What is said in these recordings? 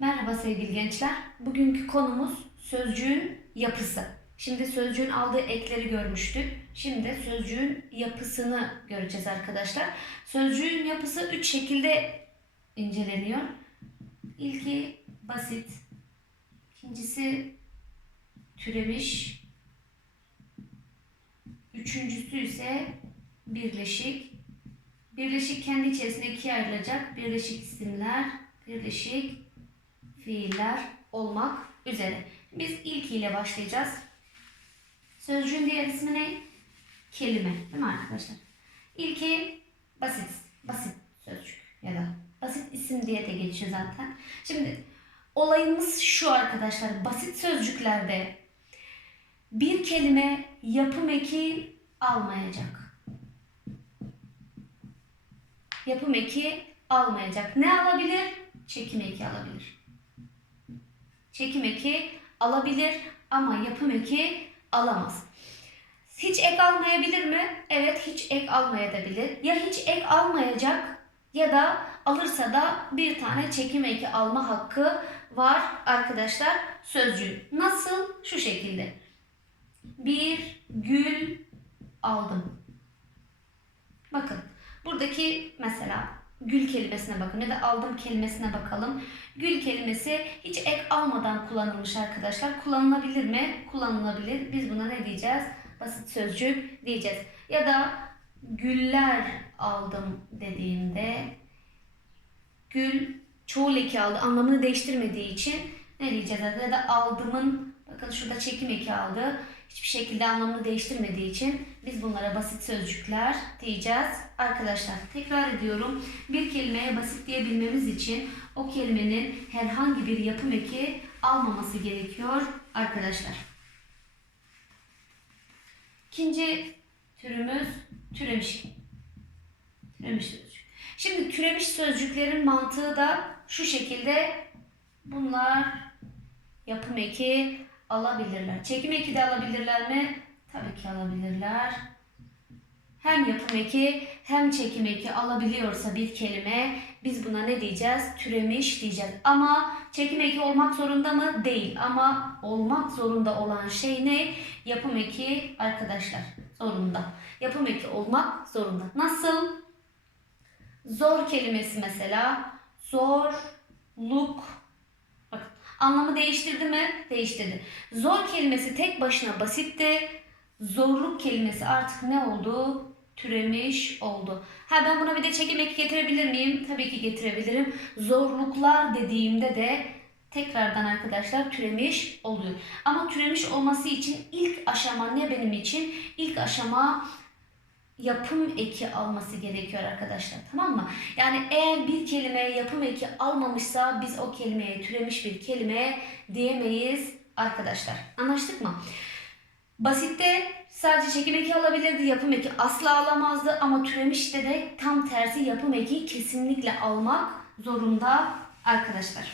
Merhaba sevgili gençler. Bugünkü konumuz sözcüğün yapısı. Şimdi sözcüğün aldığı ekleri görmüştük. Şimdi sözcüğün yapısını göreceğiz arkadaşlar. Sözcüğün yapısı üç şekilde inceleniyor. İlki basit, ikincisi türemiş, üçüncüsü ise birleşik. Birleşik kendi içerisinde ikiye ayrılacak. Birleşik isimler, birleşik fiiller olmak üzere. Biz ilkiyle başlayacağız. Sözcüğün diğer ismi ne? Kelime. Değil mi arkadaşlar? İlki basit. Basit sözcük ya da basit isim diye de geçiyor zaten. Şimdi olayımız şu arkadaşlar. Basit sözcüklerde bir kelime yapım eki almayacak. Yapım eki almayacak. Ne alabilir? Çekim eki alabilir. Çekim eki alabilir ama yapım eki alamaz. Hiç ek almayabilir mi? Evet hiç ek almayabilir. Ya hiç ek almayacak ya da alırsa da bir tane çekim eki alma hakkı var arkadaşlar sözcüğün. Nasıl? Şu şekilde. Bir gül aldım. Bakın buradaki mesela gül kelimesine bakın ya da aldım kelimesine bakalım. Gül kelimesi hiç ek almadan kullanılmış arkadaşlar. Kullanılabilir mi? Kullanılabilir. Biz buna ne diyeceğiz? Basit sözcük diyeceğiz. Ya da güller aldım dediğimde gül çoğul eki aldı. Anlamını değiştirmediği için ne diyeceğiz? Ya da aldımın bakın şurada çekim eki aldı. Hiçbir şekilde anlamını değiştirmediği için biz bunlara basit sözcükler diyeceğiz. Arkadaşlar tekrar ediyorum. Bir kelimeye basit diyebilmemiz için o kelimenin herhangi bir yapım eki almaması gerekiyor arkadaşlar. İkinci türümüz türemiş. Türemiş sözcük. Şimdi türemiş sözcüklerin mantığı da şu şekilde bunlar yapım eki alabilirler. Çekim eki de alabilirler mi? Tabii ki alabilirler. Hem yapım eki hem çekim eki alabiliyorsa bir kelime biz buna ne diyeceğiz? Türemiş diyeceğiz. Ama çekim eki olmak zorunda mı? Değil. Ama olmak zorunda olan şey ne? Yapım eki arkadaşlar zorunda. Yapım eki olmak zorunda. Nasıl? Zor kelimesi mesela. Zorluk. Anlamı değiştirdi mi? Değiştirdi. Zor kelimesi tek başına basitti. Zorluk kelimesi artık ne oldu? Türemiş oldu. Ha ben buna bir de çekim eki getirebilir miyim? Tabii ki getirebilirim. Zorluklar dediğimde de tekrardan arkadaşlar türemiş oluyor. Ama türemiş olması için ilk aşama ne benim için? İlk aşama yapım eki alması gerekiyor arkadaşlar. Tamam mı? Yani eğer bir kelimeye yapım eki almamışsa biz o kelimeye türemiş bir kelime diyemeyiz arkadaşlar. Anlaştık mı? Basitte sadece çekim eki alabilirdi, yapım eki asla alamazdı ama türemişte de tam tersi yapım eki kesinlikle almak zorunda arkadaşlar.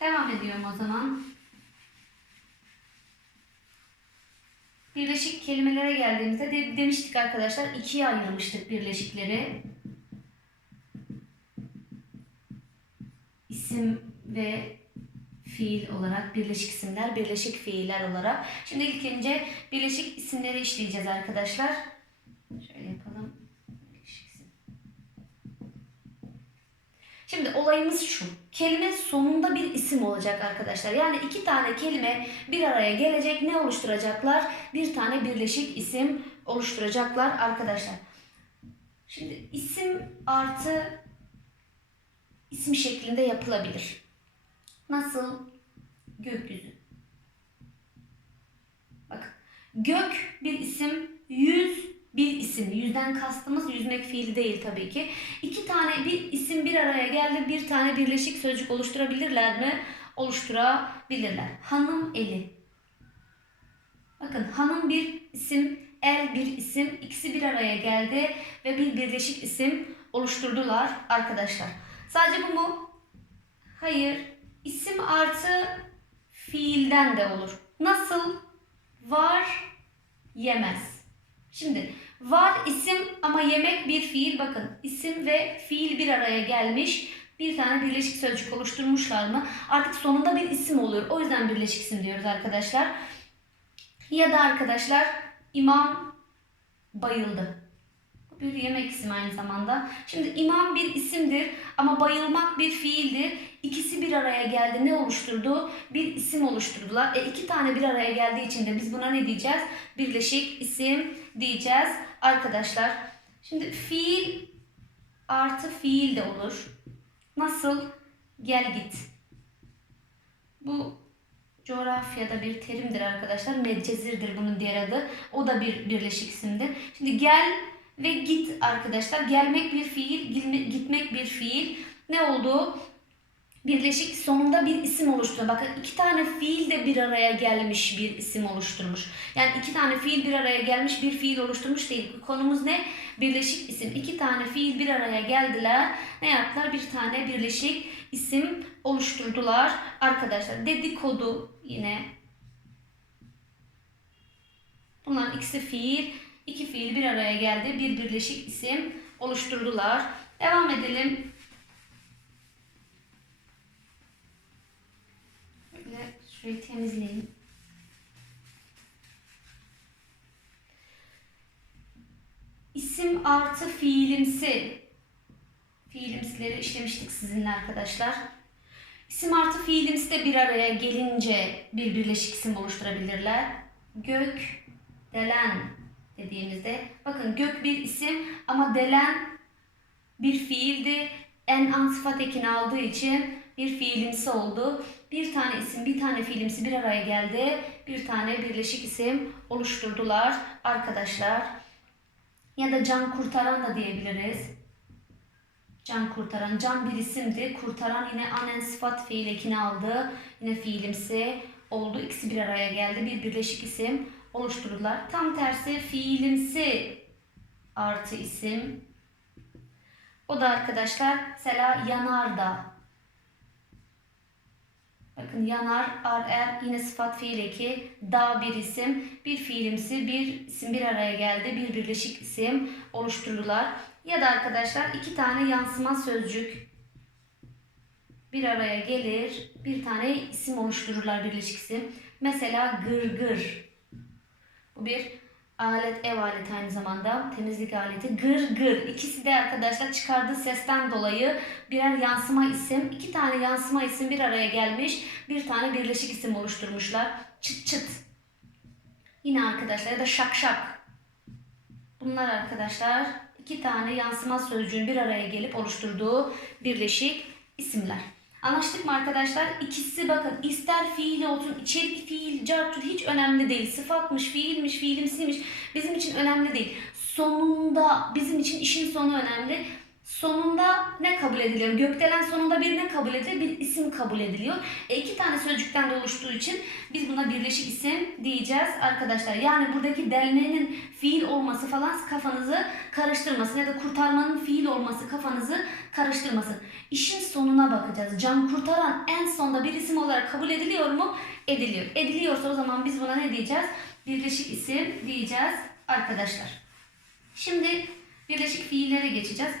Devam ediyorum o zaman. Birleşik kelimelere geldiğimizde de demiştik arkadaşlar ikiye ayırmıştık birleşikleri. İsim ve fiil olarak birleşik isimler, birleşik fiiller olarak. Şimdi ilk önce birleşik isimleri işleyeceğiz arkadaşlar. Şöyle yapalım. Birleşik isim. Olayımız şu. Kelime sonunda bir isim olacak arkadaşlar. Yani iki tane kelime bir araya gelecek. Ne oluşturacaklar? Bir tane birleşik isim oluşturacaklar arkadaşlar. Şimdi isim artı isim şeklinde yapılabilir. Nasıl? Gökyüzü. Bakın. Gök bir isim, yüz bir isim. Yüzden kastımız yüzmek fiili değil tabii ki. Tane bir isim bir araya geldi. Bir tane birleşik sözcük oluşturabilirler mi? Oluşturabilirler. Hanım eli. Bakın hanım bir isim, el bir isim. İkisi bir araya geldi ve bir birleşik isim oluşturdular arkadaşlar. Sadece bu mu? Hayır. İsim artı fiilden de olur. Nasıl? Var, yemez. Şimdi var isim ama yemek bir fiil. Bakın isim ve fiil bir araya gelmiş. bir tane birleşik sözcük oluşturmuşlar mı artık sonunda bir isim oluyor. O yüzden birleşik isim diyoruz arkadaşlar. Ya da arkadaşlar imam bayıldı. Bir yemek ismi aynı zamanda. Şimdi imam bir isimdir ama bayılmak bir fiildir. İkisi bir araya geldi. Ne oluşturdu? Bir isim oluşturdular. E iki tane bir araya geldiği için de biz buna ne diyeceğiz? Birleşik isim diyeceğiz arkadaşlar. Şimdi fiil artı fiil de olur. Nasıl? Gel git. Bu coğrafyada bir terimdir arkadaşlar. Medcezirdir bunun diğer adı. O da bir birleşik isimdir. Şimdi gel ve git arkadaşlar. Gelmek bir fiil, gitmek bir fiil. Ne oldu? Birleşik sonunda bir isim oluşturuyor. Bakın iki tane fiil de bir araya gelmiş bir isim oluşturmuş. Yani iki tane fiil bir araya gelmiş bir fiil oluşturmuş değil. Konumuz ne? Birleşik isim. İki tane fiil bir araya geldiler. Ne yaptılar? Bir tane birleşik isim oluşturdular. Arkadaşlar dedikodu yine. Bunların ikisi fiil. iki fiil bir araya geldi. Bir birleşik isim oluşturdular. Devam edelim. Şurayı temizleyeyim. İsim artı fiilimsi. Fiilimsileri işlemiştik sizinle arkadaşlar. İsim artı fiilimsi de bir araya gelince bir birleşik isim oluşturabilirler. Gök, delen dediğimizde bakın gök bir isim ama delen bir fiildi. En an sıfat ekini aldığı için bir fiilimsi oldu. Bir tane isim, bir tane fiilimsi bir araya geldi. Bir tane birleşik isim oluşturdular arkadaşlar. Ya da can kurtaran da diyebiliriz. Can kurtaran. Can bir isimdi. Kurtaran yine anen sıfat fiil ekini aldı. Yine fiilimsi oldu. İkisi bir araya geldi. Bir birleşik isim oluşturdular. Tam tersi fiilimsi artı isim. O da arkadaşlar mesela yanar da. Bakın yanar, ar, er yine sıfat fiil eki, da bir isim, bir fiilimsi, bir isim bir araya geldi, bir birleşik isim oluşturdular. Ya da arkadaşlar iki tane yansıma sözcük bir araya gelir, bir tane isim oluştururlar birleşik isim. Mesela gırgır. Bu bir alet, ev aleti aynı zamanda. Temizlik aleti. Gır gır. İkisi de arkadaşlar çıkardığı sesten dolayı birer yansıma isim. iki tane yansıma isim bir araya gelmiş. Bir tane birleşik isim oluşturmuşlar. Çıt çıt. Yine arkadaşlar ya da şak şak. Bunlar arkadaşlar iki tane yansıma sözcüğün bir araya gelip oluşturduğu birleşik isimler. Anlaştık mı arkadaşlar? İkisi bakın ister fiil olsun, içerik fiil, cartür hiç önemli değil. Sıfatmış, fiilmiş, fiilimsiymiş bizim için önemli değil. Sonunda bizim için işin sonu önemli. Sonunda ne kabul ediliyor? Gökdelen sonunda bir ne kabul ediliyor? Bir isim kabul ediliyor. E iki tane sözcükten de oluştuğu için biz buna birleşik isim diyeceğiz arkadaşlar. Yani buradaki delmenin fiil olması falan kafanızı karıştırmasın ya da kurtarmanın fiil olması kafanızı karıştırmasın. İşin sonuna bakacağız. Can kurtaran en sonda bir isim olarak kabul ediliyor mu? Ediliyor. Ediliyorsa o zaman biz buna ne diyeceğiz? Birleşik isim diyeceğiz arkadaşlar. Şimdi birleşik fiillere geçeceğiz. Birleşik